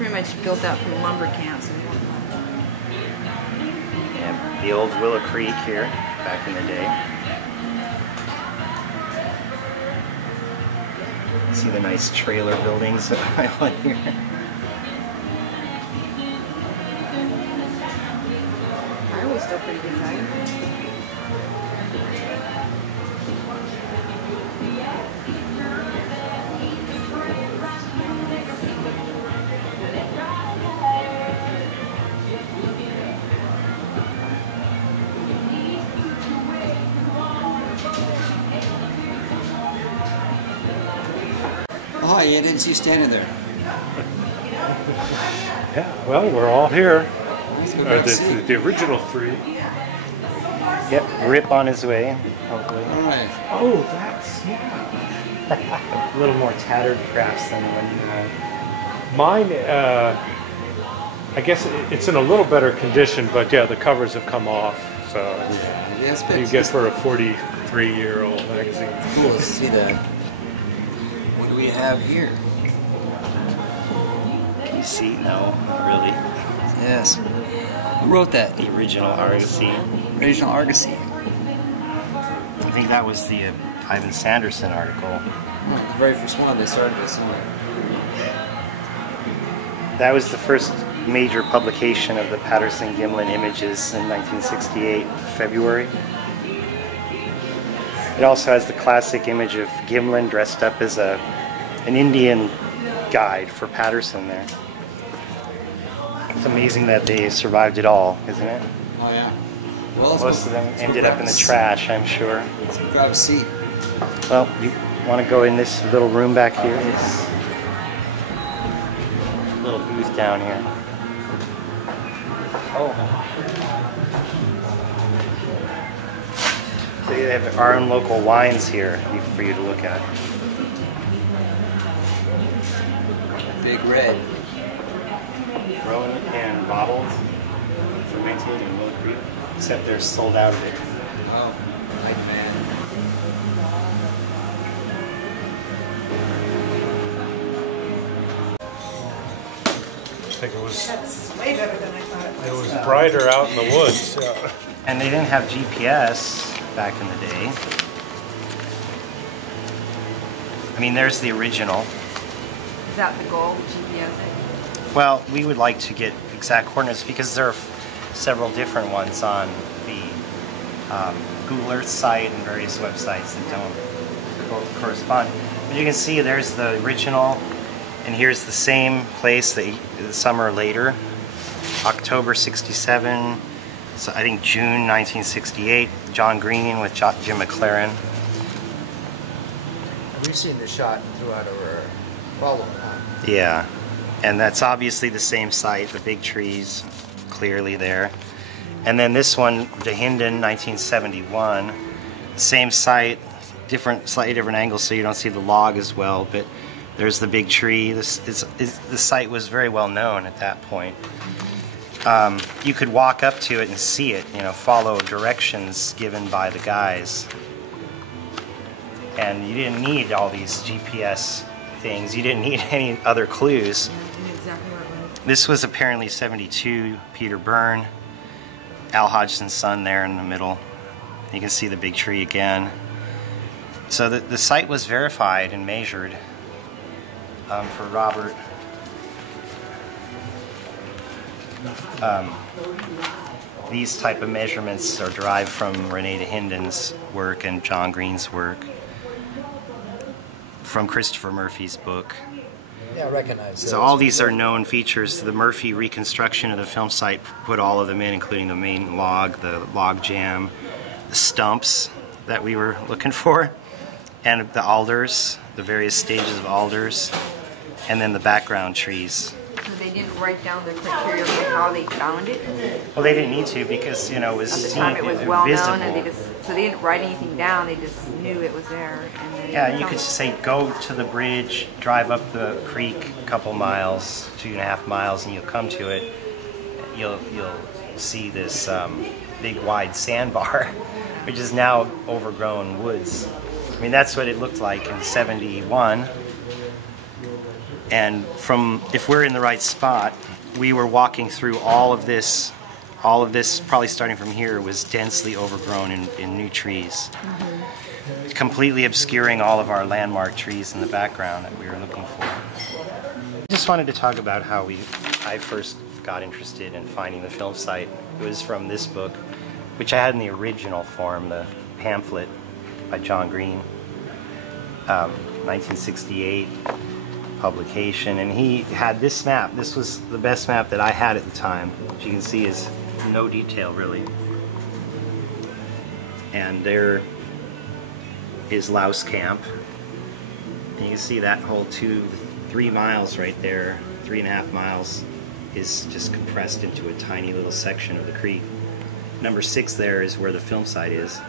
pretty much built out from lumber camps and whatnot. Yeah, the old Willow Creek here, back in the day. See the nice trailer buildings that I like here. Highway's still pretty good size. Oh, I didn't see you standing there. Yeah, well, we're all here. The original three. Yep, Rip on his way, hopefully. All right. Oh, that's, A little more tattered perhaps than when mine, I guess it's in a little better condition, but yeah, the covers have come off. So Yes, you get for a 43-year-old magazine. Cool, let's see that. What do we have here? Can you see? No, not really. Yes. Who wrote that? The original Argosy. Original Argosy. I think that was the Ivan Sanderson article. The very first one, they started this somewhere. That was the first major publication of the Patterson-Gimlin images in 1968, February. It also has the classic image of Gimlin dressed up as an Indian guide for Patterson there. It's amazing that they survived it all, isn't it? Oh, yeah. Well, Most of them ended up in the trash, I'm sure. Let's grab a seat. Well, you want to go in this little room back here? This little booth down here. Oh. They have our own local wines here for you to look at. Big Red. Grown and bottled, fermented in Willow Creek, except they're sold out of it. Oh, like man. I think it was That's way better than I thought it was. brighter out in the woods. Yeah. And they didn't have GPS back in the day. I mean, there's the original. Is that the goal, GPS? Well, we would like to get exact coordinates because there are several different ones on the Google Earth site and various websites that don't correspond. But you can see there's the original, and here's the same place the summer later, October 67, so I think June 1968, John Green with Jim McLaren. We've seen the shot throughout our follow-up. Yeah, and that's obviously the same site, the big trees clearly there. And then this one, DeHinden, 1971, same site, slightly different angle so you don't see the log as well, but there's the big tree. The site was very well known at that point. You could walk up to it and see it, you know, follow directions given by the guys. And you didn't need all these GPS things. You didn't need any other clues. Yeah, I knew exactly where it was. This was apparently 72, Peter Byrne, Al Hodgson's son there in the middle. You can see the big tree again. So the site was verified and measured for Robert. These type of measurements are derived from Rene DeHinden's work and John Green's work, from Christopher Murphy's book. Yeah, I recognize those. So all these are known features. The Murphy reconstruction of the film site put all of them in, including the main log, the log jam, the stumps that we were looking for, and the alders, the various stages of alders, and then the background trees. So they didn't write down the criteria for how they found it? Well, they didn't need to because, you know, it was At the seen, time it was well visible. known, and so they didn't write anything down, they just knew it was there. And they Yeah, you could just say go to the bridge, drive up the creek a couple miles, 2.5 miles, and you'll come to it. You'll see this big wide sandbar, which is now overgrown woods. I mean, that's what it looked like in 71. And if we're in the right spot, we were walking through all of this, probably starting from here, was densely overgrown in new trees. Completely obscuring all of our landmark trees in the background that we were looking for. I just wanted to talk about how I first got interested in finding the film site. It was from this book, which I had in the original form, the pamphlet by John Green, 1968 publication, and he had this map. This was the best map that I had at the time, which you can see is no detail really. And there is Louse Camp, and you can see that whole 3 miles right there, 3.5 miles, is just compressed into a tiny little section of the creek. Number 6 there is where the film site is.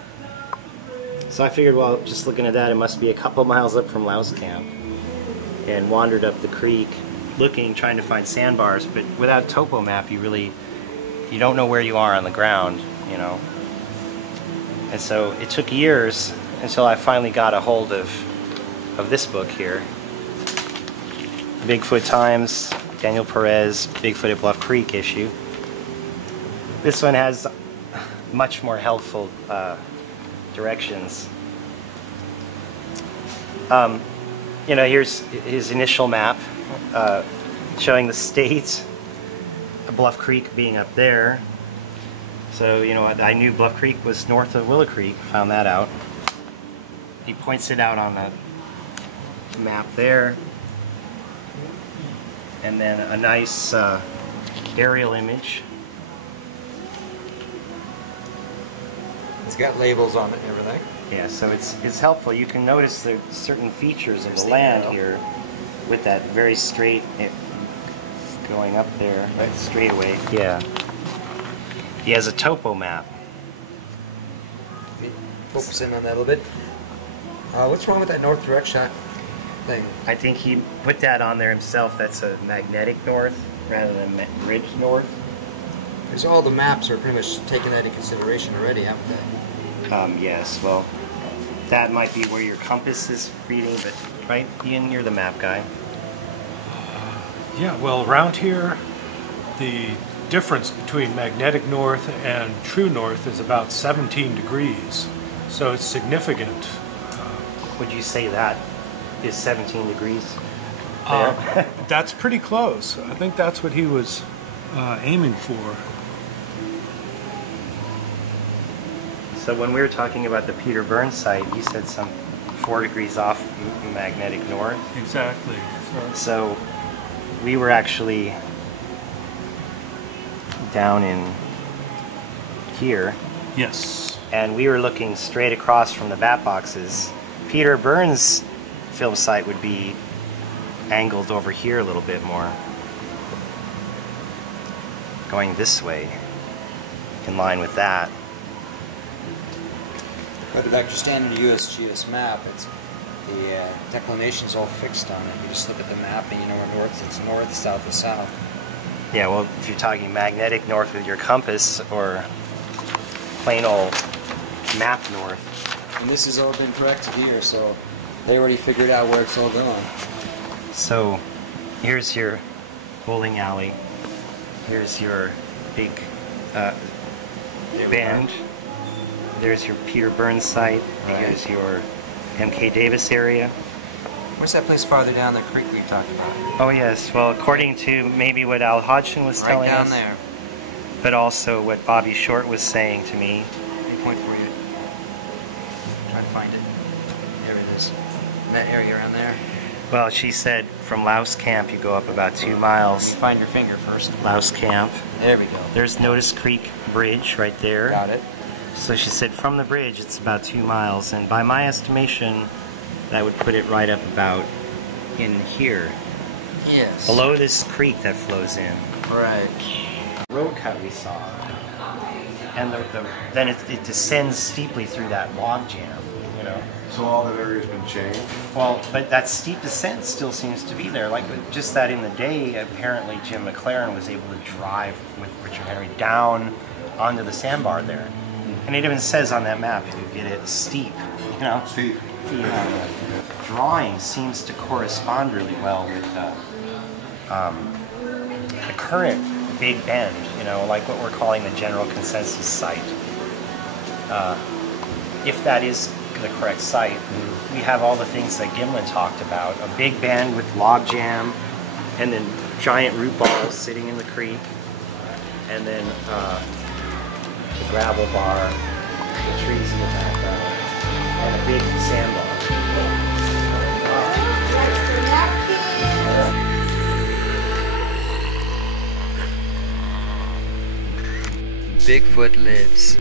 So I figured, well, just looking at that, it must be a couple miles up from Louse Camp, and wandered up the creek looking, trying to find sandbars, but without topo map you don't know where you are on the ground, you know. And so it took years until I finally got a hold of this book here, Bigfoot Times, Daniel Perez, Bigfoot at Bluff Creek issue. This one has much more helpful directions. You know, here's his initial map showing the state, Bluff Creek being up there. So, you know, I knew Bluff Creek was north of Willow Creek, found that out. He points it out on the map there. And then a nice aerial image. It's got labels on it and everything. Yeah, so it's helpful. You can notice the certain features of the land here with that very straight going up there, that straightaway. Yeah. He has a topo map. Focus in on that a little bit. What's wrong with that north direction thing? I think he put that on there himself. That's a magnetic north rather than ridge north. Because all the maps are pretty much taking that into consideration already, haven't they? Yes, well, that might be where your compass is reading, but right, Ian, you're the map guy. Yeah, well, around here, the difference between magnetic north and true north is about 17 degrees, so it's significant. Would you say that is 17 degrees there? That's pretty close. I think that's what he was aiming for. So when we were talking about the Peter Burns site, you said some 4 degrees off magnetic north. Exactly. So we were actually down in here. Yes. And we were looking straight across from the bat boxes. Peter Burns' film site would be angled over here a little bit more, going this way, in line with that. But like you're standing on a USGS map, it's the declination's all fixed on it. You just look at the map and you know where north is north, south is south. Yeah, well, if you're talking magnetic north with your compass or plain old map north. And this has all been corrected here, so they already figured out where it's all going. So here's your bowling alley. Here's your big bend. There's your Peter Burns site. Right. Here's your MK Davis area. What's that place farther down the creek we talked about? Oh yes, well according to maybe what Al Hodgson was telling us. Right down there. But also what Bobby Short was saying to me. Let me point for you. Try to find it. There it is. That area around there. Well, she said from Louse Camp you go up about 2 miles. Find your finger first. Louse Camp. There we go. There's Notice Creek Bridge right there. Got it. So she said from the bridge it's about 2 miles, and by my estimation that would put it right up about in here. Yes. Below this creek that flows in. Right. Road cut we saw. And then it descends steeply through that log jam, you know. So all that area's been changed? Well, but that steep descent still seems to be there. Like just that in the day, apparently Jim McLaren was able to drive with Richard Henry down onto the sandbar there. And it even says on that map, if you get it steep, you know. Steep. Yeah. drawing seems to correspond really well with the current Big Bend, you know, like what we're calling the general consensus site. If that is the correct site, we have all the things that Gimlin talked about. A big bend with log jam, and then giant root balls sitting in the creek, and then the gravel bar, the trees in the background, and a big sandbar. Bigfoot lives.